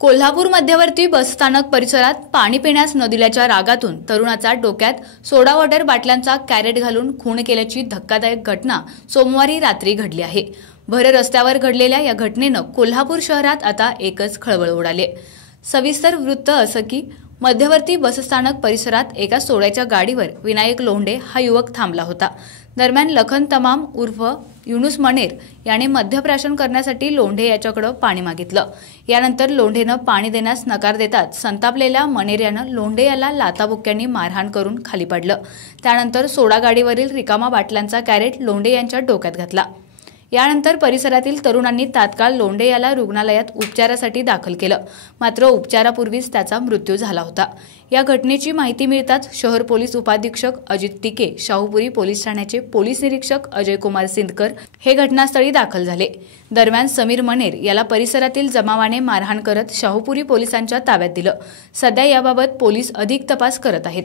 कोल्हापूर मध्यवर्ती बसस्थानक परिसरात पाणी पिण्यास न दिल्याच्या रागातून तरुणाचा डोक्यात सोडा वॉटर बाटल्यांचा कॅरेट घालून खून केल्याची धक्कादायक घटना सोमवारी रात्री घडली आहे। भर रस्त्यावर घडलेल्या या घटनेनं कोल्हापूर शहरात आता एकच खळबळ उडाली। सविस्तर वृत्त असं की मध्यवर्ती बसस्थानक परिसरात एका सोड्याच्या गाडीवर विनायक लोंढे हा युवक थांबला होता। दरम्यान लखन तमाम उर्फ युनुस मनेर याने मध्यप्राशन करण्यासाठी लोंढे याच्याकडे पाणी मागितलं। यानंतर लोंढेनं पाणी देण्यास नकार देताच संतापलेल्या मनेर यानं लोंढे याला लाथाबुक्क्यांनी मारहाण करून खाली पाडलं। त्यानंतर सोडा गाडीवरील रिकामा बाटल्यांचा कॅरेट लोंढे यांच्या डोक्यात घातला। यानंतर परिसरातील तरुणांनी तात्काळ लोंढे याला रुग्णालयात उपचारासाठी दाखल केलं, मात्र उपचारापूर्वीच त्याचा मृत्यू झाला होता। या घटनेची माहिती मिळताच शहर पोलीस उपाधीक्षक अजित तिके, शाहूपुरी पोलीस ठाण्याचे पोलीस निरीक्षक अजय कुमार सिंदकर हे घटनास्थळी दाखल झाले। दरम्यान समीर मनेर याला परिसरातील जमावाने मारहाण करत शाहूपुरी पोलिसांच्या ताब्यात दिलं। सध्या याबाबत पोलीस अधिक तपास करत आहेत।